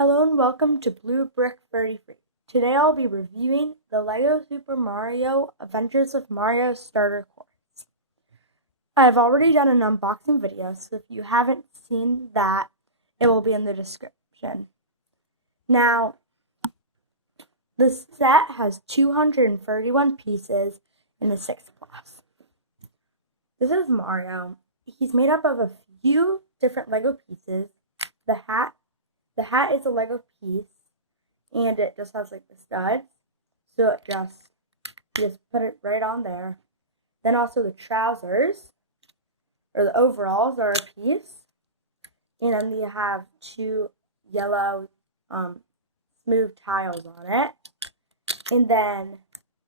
Hello and welcome to Blue Brick 33. Today I'll be reviewing the LEGO Super Mario Adventures with Mario starter course. I've already done an unboxing video, so if you haven't seen that, it will be in the description. Now, the set has 231 pieces in the 6th class. This is Mario. He's made up of a few different LEGO pieces. The hat is a LEGO piece, and it just has like the studs. So you just put it right on there. Then also the trousers, or the overalls, are a piece. And then you have two yellow smooth tiles on it. And then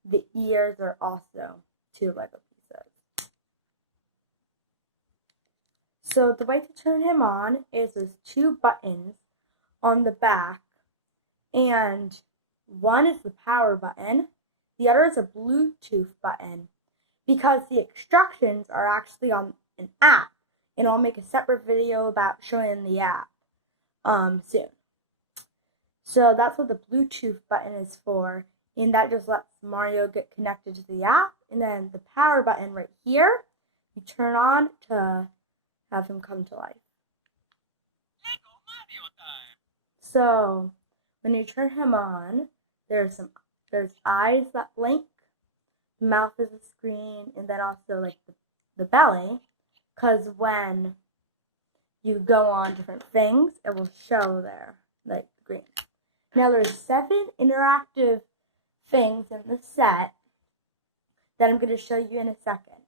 the ears are also two LEGO pieces. So the way to turn him on is there's two buttons on the back, and one is the power button, the other is a Bluetooth button, because the instructions are actually on an app, and I'll make a separate video about showing the app soon. So that's what the Bluetooth button is for, and that just lets Mario get connected to the app. And then the power button right here, you turn on to have him come to life. So when you turn him on, there's eyes that blink, the mouth is a screen, and then also like the belly, because when you go on different things, it will show there, like green. Now there's 7 interactive things in the set that I'm going to show you in a second.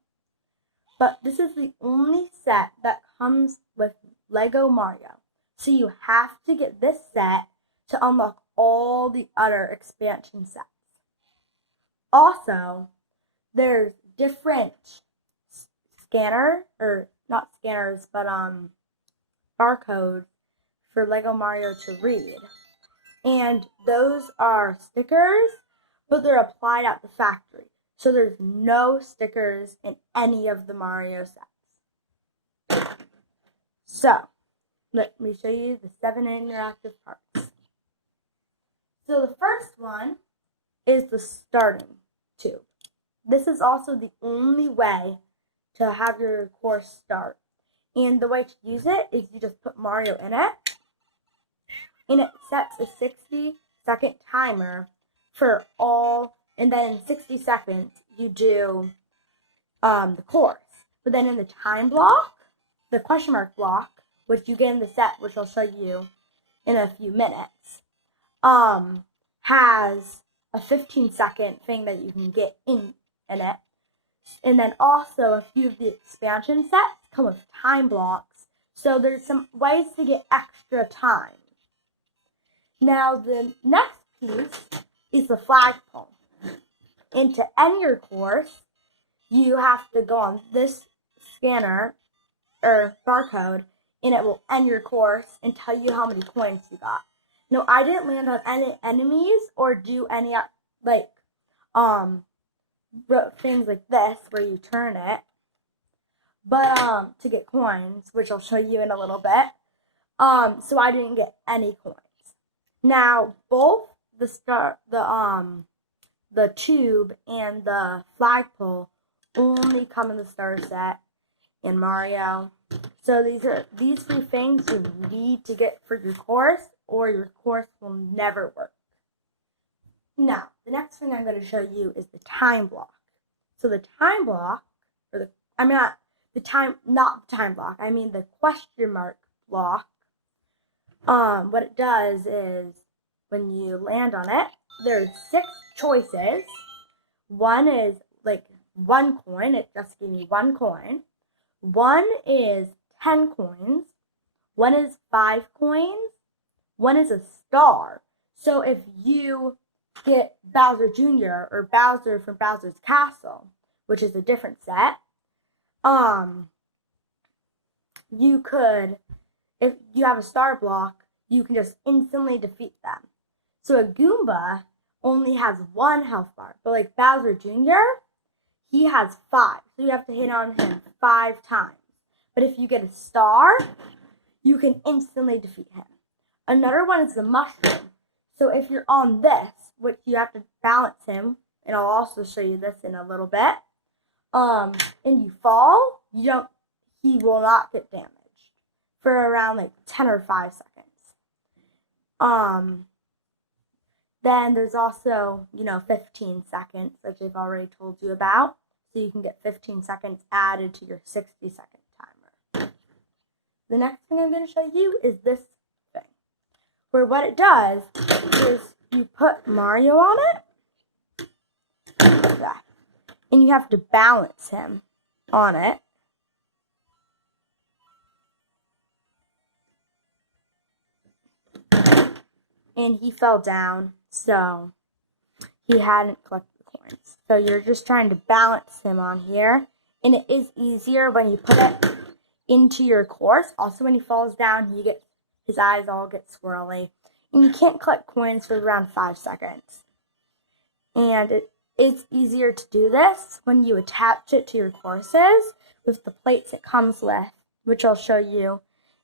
But this is the only set that comes with LEGO Mario. So you have to get this set to unlock all the other expansion sets. Also, there's different not scanners, but barcodes for LEGO Mario to read. And those are stickers, but they're applied at the factory. So there's no stickers in any of the Mario sets. So let me show you the 7 interactive parts. So the first one is the starting tube. This is also the only way to have your course start. And the way to use it is you just put Mario in it, and it sets a 60-second timer for all, and then in 60 seconds you do the course. But then in the time block, the question mark block, which you get in the set, which I'll show you in a few minutes, has a 15-second thing that you can get in it. And then also a few of the expansion sets come with time blocks, so there's some ways to get extra time. Now the next piece is the flagpole. And to end your course, you have to go on this scanner or barcode, and it will end your course and tell you how many coins you got. No, I didn't land on any enemies or do any things like this where you turn it, but to get coins, which I'll show you in a little bit. So I didn't get any coins. Now both the tube and the flagpole only come in the starter set in Mario. So these 3 things you need to get for your course, or your course will never work. Now, the next thing I'm going to show you is the time block. So the time block, I mean the question mark block. What it does is when you land on it, there's 6 choices. One is like 1 coin. It just gave me 1 coin. 1 is 10 coins. 1 is 5 coins. 1 is a star. So if you get Bowser Jr. or Bowser from Bowser's Castle, which is a different set, you could, if you have a star block, you can just instantly defeat them. So a Goomba only has 1 health bar, but like Bowser Jr., he has 5, so you have to hit on him 5 times. But if you get a star, you can instantly defeat him. Another one is the mushroom. So if you're on this, which you have to balance him, and I'll also show you this in a little bit, and you fall, he will not get damaged for around like 10 or 5 seconds. Then there's also, 15 seconds, which I've already told you about. So you can get 15 seconds added to your 60-second timer. The next thing I'm going to show you is this thing, where what it does is you put Mario on it, like that, and you have to balance him on it. And he fell down, so he hadn't collected the coins. So you're just trying to balance him on here. And it is easier when you put it into your course. Also, when he falls down, his eyes all get swirly. And you can't collect coins for around 5 seconds. And it's easier to do this when you attach it to your courses with the plates it comes with, which I'll show you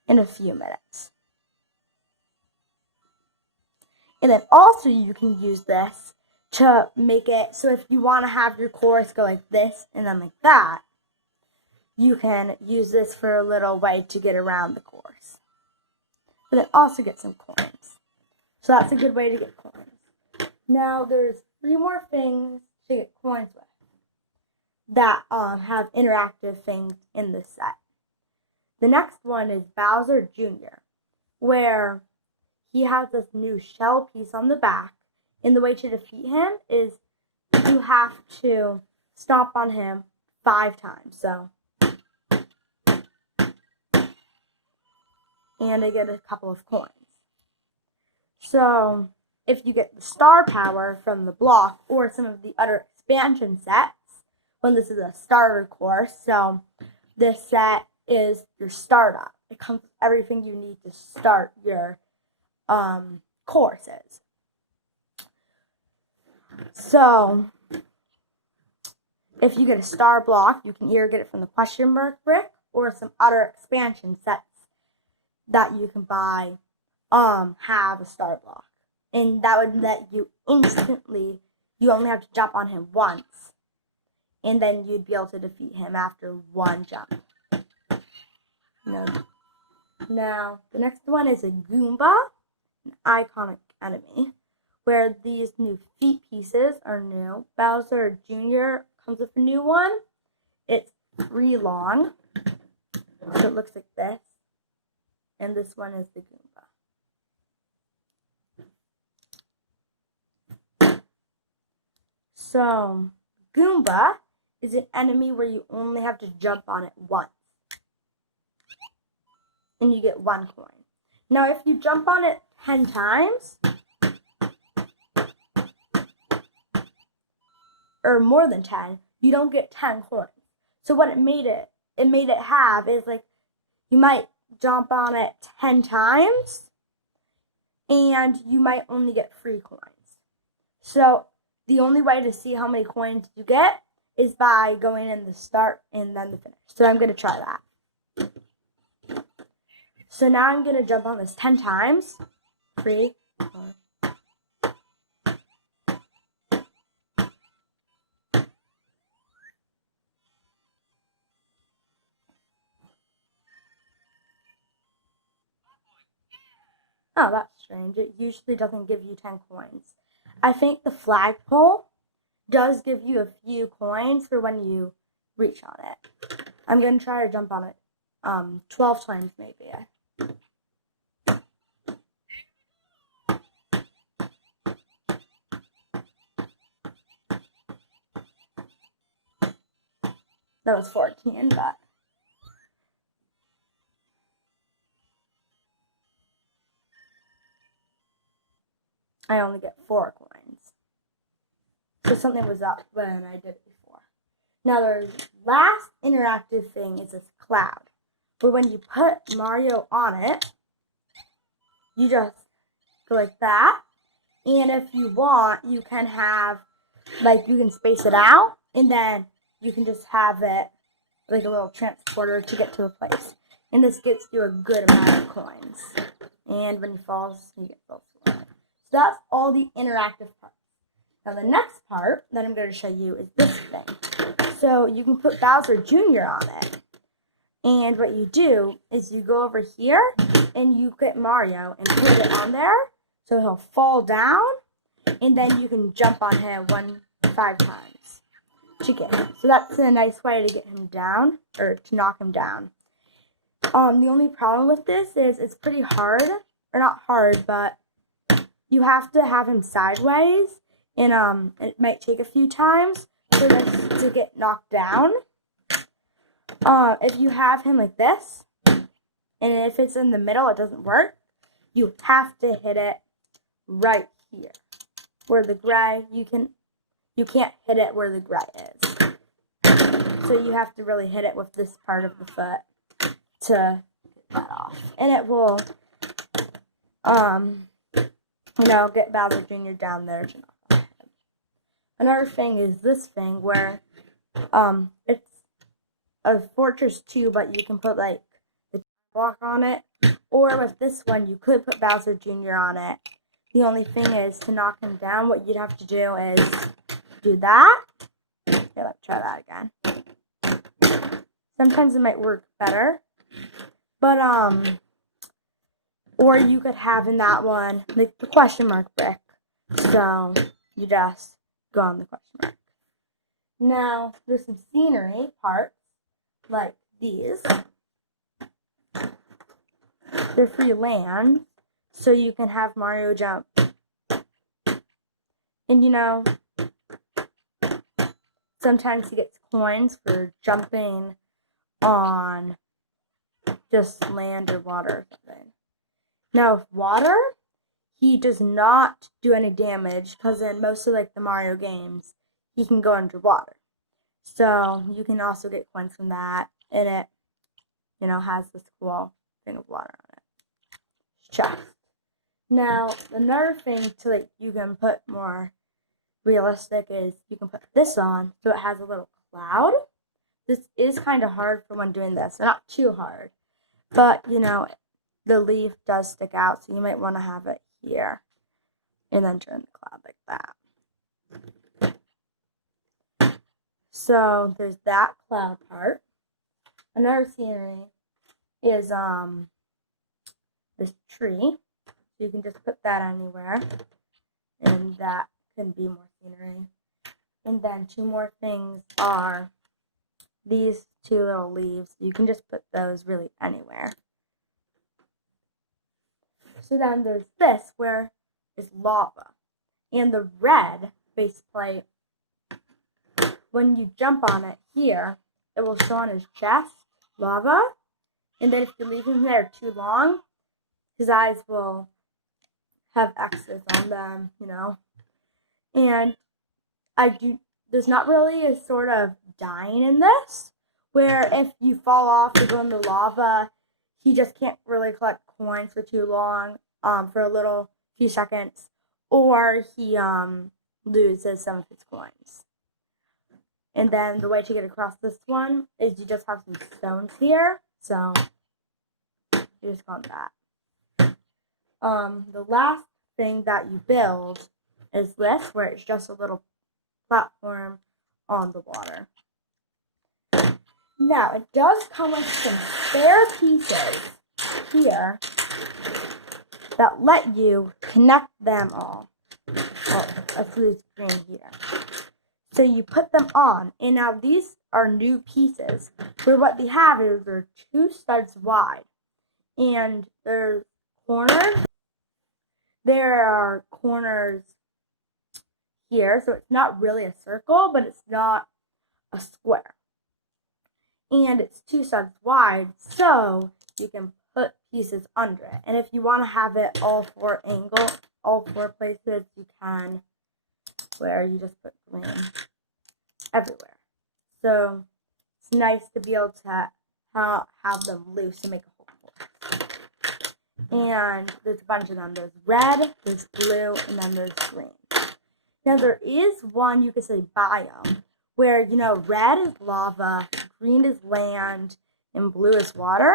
in a few minutes. And then also you can use this to make it so if you want to have your course go like this and then like that, you can use this for a little way to get around the course. But then also get some coins. So that's a good way to get coins. Now there's 3 more things to get coins with that have interactive things in this set. The next one is Bowser Jr., where he has this new shell piece on the back, and the way to defeat him is you have to stomp on him 5 times. So, and I get a couple of coins. So, if you get the star power from the block or some of the other expansion sets, when this is a starter course, so this set is your startup. It comes with everything you need to start your courses. So, if you get a star block, you can either get it from the question mark brick or some other expansion sets that you can buy have a star block. And that would let you instantly, you only have to jump on him once, and then you'd be able to defeat him after 1 jump. Now, the next one is a Goomba, an iconic enemy, where these new feet pieces are new. Bowser Jr. comes with a new one. It's 3 long, so it looks like this, and this one is the Goomba. So, Goomba is an enemy where you only have to jump on it once, and you get 1 coin. Now, if you jump on it 10 times, or more than 10, you don't get 10 coins. So what it made it have is like, you might jump on it 10 times, and you might only get 3 coins. So the only way to see how many coins you get is by going in the start and then the finish. So I'm going to try that. So now I'm going to jump on this 10 times. 3, 4. Oh, that's strange. It usually doesn't give you 10 coins. I think the flagpole does give you a few coins for when you reach on it. I'm going to try to jump on it 12 times maybe. That was 14, but I only get 4 coins. So something was up when I did it before. Now the last interactive thing is this cloud, where when you put Mario on it, you just go like that. And if you want, you can have, like, you can space it out, and then you can just have it like a little transporter to get to a place. And this gets you a good amount of coins. and when he falls, he gets falls. So that's all the interactive parts. Now the next part that I'm going to show you is this thing. So you can put Bowser Jr. on it. And what you do is you go over here and you get Mario and put it on there. So he'll fall down and then you can jump on him 5 times to get him. So that's a nice way to get him down, or to knock him down. The only problem with this is it's pretty hard, or not hard, but you have to have him sideways, and it might take a few times for this to get knocked down. If you have him like this, and if it's in the middle, it doesn't work. You have to hit it right here, where the gray, you can't hit it where the gray is. So you have to really hit it with this part of the foot to get that off. And it will, get Bowser Jr. down there to knock off him. Another thing is this thing where, it's a Fortress 2, but you can put, like, the block on it. Or with this one, you could put Bowser Jr. on it. The only thing is, to knock him down, what you'd have to do is do that. Here, let's try that again. Sometimes it might work better. But, or you could have in that one, the question mark brick. So, you just go on the question mark. Now, there's some scenery parts, like these. They're free land, so you can have Mario jump. And sometimes he gets coins for jumping on just land or water or something. Now, with water, he does not do any damage, because in most of the Mario games, he can go underwater. So you can also get coins from that, and it, has this cool thing of water on it. Chest. Now, another thing to you can put more realistic is you can put this on, so it has a little cloud. This is kind of hard for when doing this, not too hard, but the leaf does stick out, so you might want to have it here, and then turn the cloud like that. So there's that cloud part. Another scenery is this tree. So you can just put that anywhere, and that can be more scenery. And then 2 more things are these 2 little leaves. You can just put those really anywhere. So then there's this, where is lava. And the red faceplate, when you jump on it here, it will show on his chest, lava. And then if you leave him there too long, his eyes will have X's on them, And there's not really a sort of dying in this, where if you fall off or go in the lava, he just can't really collect coins for too long, for a few seconds, or he loses some of his coins. And then the way to get across this one is you just have some stones here, so you just go on that. The last thing that you build is this, where it's just a little platform on the water. Now, it does come with some spare pieces here that let you connect them all. Well, that's the screen here. So you put them on, and now these are new pieces, where what they have is they're 2 studs wide, and there's corners. There are corners here, so it's not really a circle, but it's not a square. And it's 2 studs wide, so you can put pieces under it. And if you want to have it all 4 places, you can, where you just put green everywhere. So it's nice to be able to have them loose and make a whole forest. And there's a bunch of them. There's red, there's blue, and then there's green. Now there is one, you could say, biome, where, red is lava, green is land, and blue is water.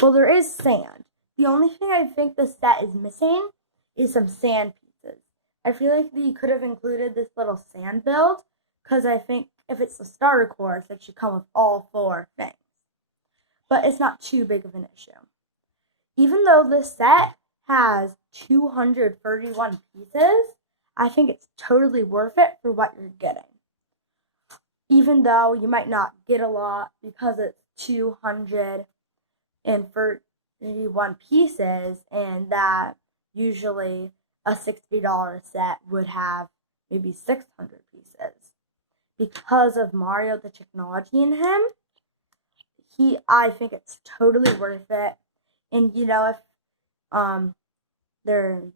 Well, there is sand. The only thing I think the set is missing is some sand pieces. I feel like you could have included this little sand build, because I think if it's the starter course, it should come with all 4 things. But it's not too big of an issue. Even though this set has 231 pieces, I think it's totally worth it for what you're getting. Even though you might not get a lot because it's 231 pieces, and that usually a $60 set would have maybe 600 pieces. Because of Mario, the technology in him, I think it's totally worth it. And you know, if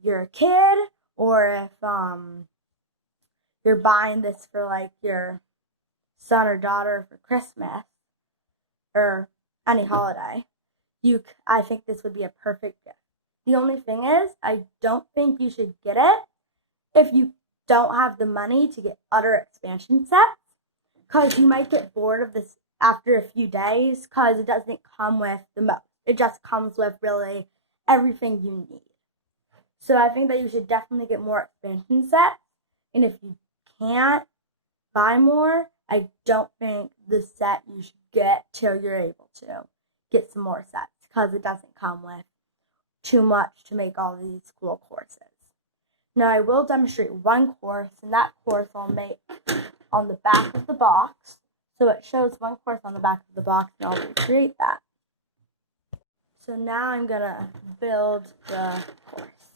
you're a kid, or if you're buying this for like your son or daughter for Christmas or any holiday, I think this would be a perfect gift. The only thing is, I don't think you should get it if you don't have the money to get other expansion sets, because you might get bored of this after a few days, because it doesn't come with the most. It just comes with really everything you need. So I think that you should definitely get more expansion sets, and if you can't buy more, I don't think the set you should get till you're able to get some more sets, because it doesn't come with too much to make all these cool courses. Now I will demonstrate one course, and that course I'll make on the back of the box. So it shows one course on the back of the box, and I'll recreate that. So now I'm gonna build the course.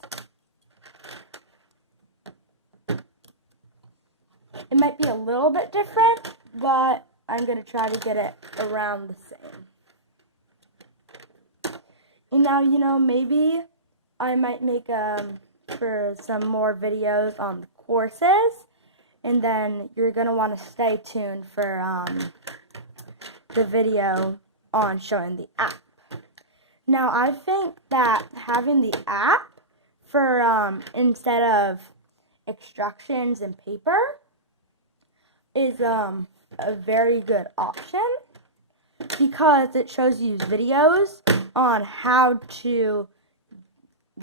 It might be a little bit different, but I'm gonna try to get it around the same. And now, you know, maybe I might make for some more videos on the courses, and then you're gonna want to stay tuned for the video on showing the app. Now I think that having the app for instead of instructions and paper is a very good option, because it shows you videos on how to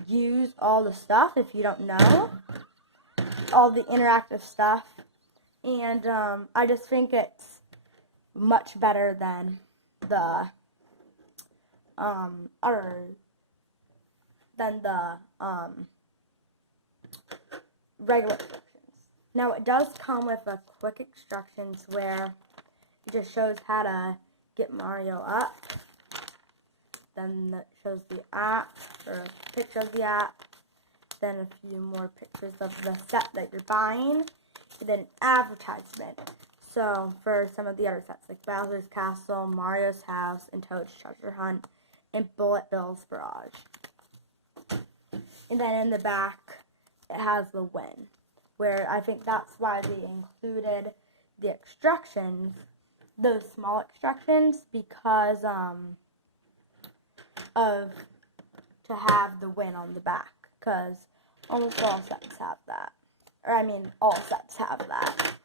use all the stuff if you don't know, all the interactive stuff, and I just think it's much better than the regular instructions. Now it does come with a quick instructions where it just shows how to get Mario up. Then it shows the app, or a picture of the app. Then a few more pictures of the set that you're buying. And then advertisement. So for some of the other sets, like Bowser's Castle, Mario's House, and Toad's Treasure Hunt, and Bullet Bill's Barrage. And then in the back, it has the win, where I think that's why they included the instructions, those small instructions, because to have the win on the back, because almost all sets have that. Or I mean, all sets have that.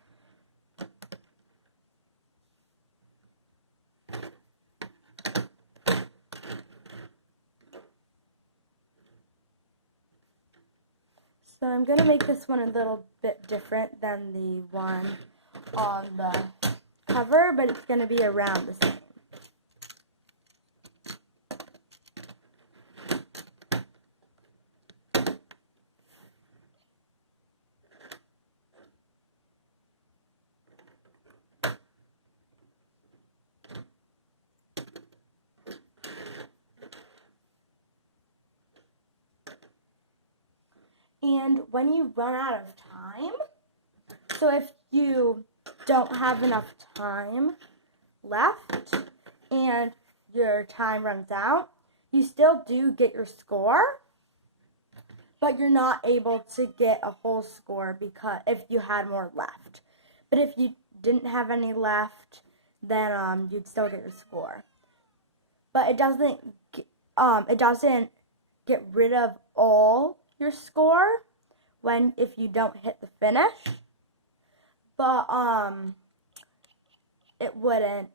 So I'm going to make this one a little bit different than the one on the cover, but it's going to be around the same. And when you run out of time, so if you don't have enough time left and your time runs out, you still do get your score, but you're not able to get a whole score because if you had more left. But if you didn't have any left, then you'd still get your score. But it doesn't get rid of all your score if you don't hit the finish, but it wouldn't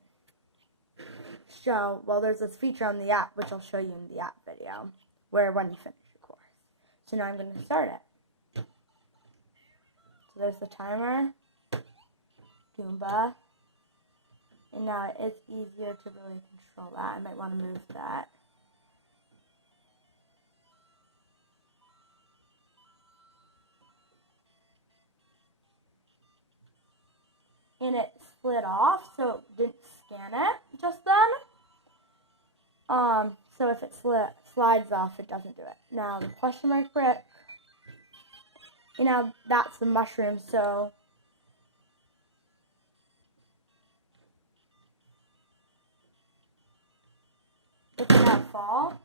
show. Well, there's this feature on the app which I'll show you in the app video, where when you finish the course. So now I'm going to start it. So there's the timer, Goomba, and now it's easier to really control that. I might want to move that. And it slid off, so it didn't scan it just then. So if it slides off, it doesn't do it. Now the question mark brick, and now that's the mushroom, so if I now fall,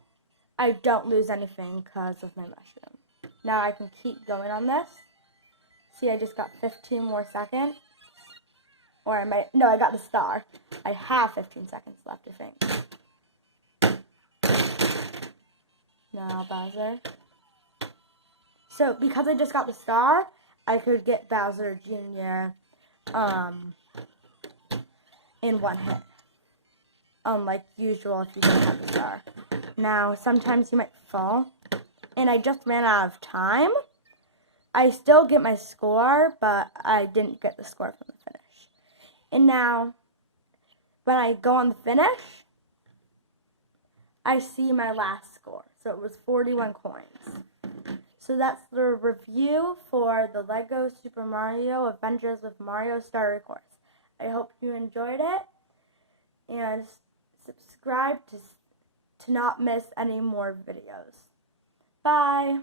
I don't lose anything because of my mushroom. Now I can keep going on this. See, I just got 15 more seconds. Or I might, no, I got the star. I have 15 seconds left, I think. Now Bowser. So because I just got the star, I could get Bowser Jr. In one hit. Like usual if you don't have the star. Now, sometimes you might fall. And I just ran out of time. I still get my score, but I didn't get the score from the finish. And now, when I go on the finish, I see my last score. So it was 41 coins. So that's the review for the LEGO Super Mario Adventures with Mario Starter Course. I hope you enjoyed it. And subscribe to not miss any more videos. Bye!